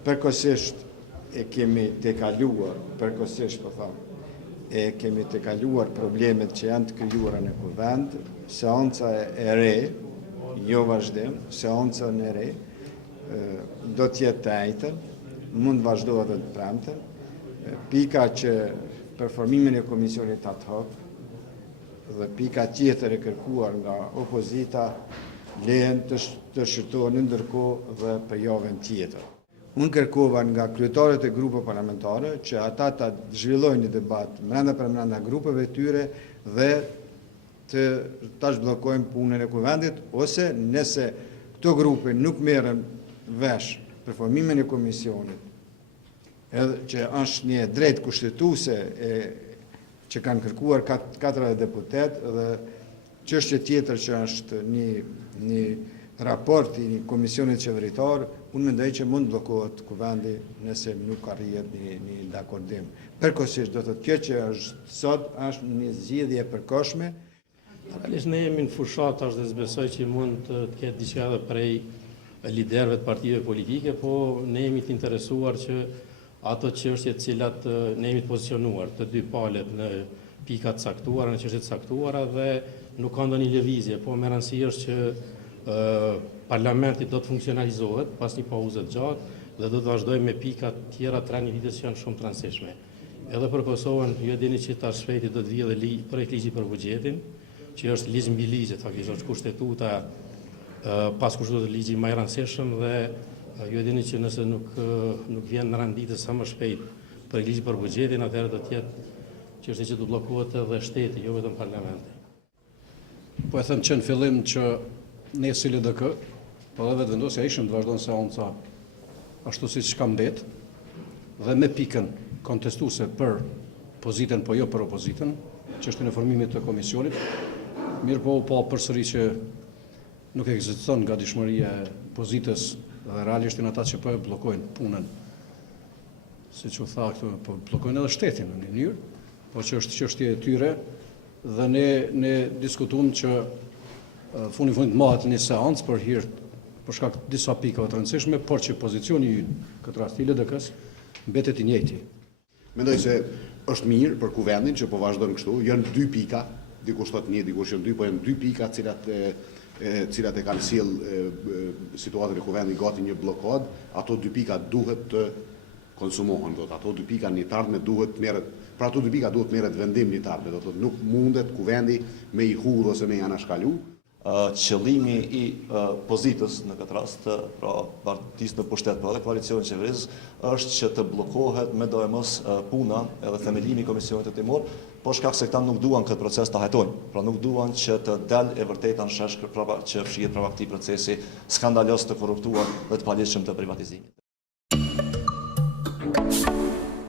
Përkohësisht e kemi të kaluar, përkohësisht po them, e kemi të kaluar problemet që janë të krijuara në kuvend, seanca e re, jo vazhdim, seanca e re, do t'jetë të njëjtën, mund vazhdohet edhe të premten. Pika që për formimin e komisionit ad hoc dhe pika tjetër e kërkuar nga opozita lehen të shqyrtohen ndërkohë dhe për javën tjetër. Unë kërkova nga kryetarët e grupeve parlamentare që ata ta zhvillojnë një debat brenda grupeve tyre dhe ta zhbllokojnë punën e kuvendit, ose nëse këto grupe nuk merren vesh për formimin e komisionit, edhe që është një drejt kushtetuese që kanë kërkuar 4 deputet dhe çështje tjetër që është një raport i komisionit qeveritar, unë mendoj që mund bllokohet kuvendi nëse nuk arrihet një dakordim. Përkohësisht do të thotë kjo që është sot është një zgjidhje e përkohshme. Realisht ne jemi në fushat tash dhe zbesoj që mund të ketë diçka edhe prej liderëve të partive politike, po ne jemi të interesuar që ato çështje të cilat ne jemi të pozicionuar, të dy palët në pikat caktuara, në çështjet caktuara dhe nuk ka ndonjë lëvizje, po me rëndësi është që parlamenti do të funksionalizohet pas një pauze të gjatë dhe do të vazhdojmë me pikat tjera të rëndësishme që janë shumë të rëndësishme. Edhe për Kosovën, ju e dini që tash shpejti do të vijë edhe projekt ligji për buxhetin, që është ligj mbi ligje, faktikisht është kushtetuta pas kushtetutë ligji më i rëndësishëm dhe ju e dini që nëse nuk vjen në renditës sa më shpejt për ligj për buxhetin, atëherë do të jetë çështje që do bllokohet edhe shteti, jo vetëm parlamenti. Po e them që në fillim që ne si LDK, po dhe vetë vendosja ishëm të vazhdojnë seanca ashtu siç ka mbet, dhe me pikën kontestuese për pozitën, po jo për opozitën, çështjen e formimit të komisionit. Mirë po përsëri që nuk ekziston gatishmëria e pozitës dhe realisht ata që po e bllokojnë punën. Siç u tha këtu, po bllokojnë edhe shtetin në një mënyrë, po që është çështje e tyre dhe ne diskutuam që fundi fundit marrët një seancë për hir për shkak të disa pikave të rëndësishme, por që pozicioni ynë këtë rast i LDK-s mbetet i njëjti. Mendoj se është mirë për kuvendin që po vazhdojmë kështu, janë 2 pika, dikush thot 1, dikush janë 2, po janë 2 pika cilat e kanë sjell situatën e kuvendit gati një blokad, ato 2 pika duhet të konsumohen, ato 2 pika një tardhme duhet merret, për ato 2 pika duhet merret vendim një tardhme, do të thotë nuk mundet kuvendi me i hudh ose me i anashkalu. Qëllimi i pozitës në këtë rast, pra partisë në pushtet, pra dhe koalicioni qeverisë, është që të bllokohet me dojmos puna edhe themelimi i komisionit të timor, por shkak se këta nuk duan këtë proces ta hetojnë, pra nuk duan që të del e vërteta në shesh që fshihet prapa këtij procesi skandalos të korruptuar dhe të paligjshëm të privatizimit.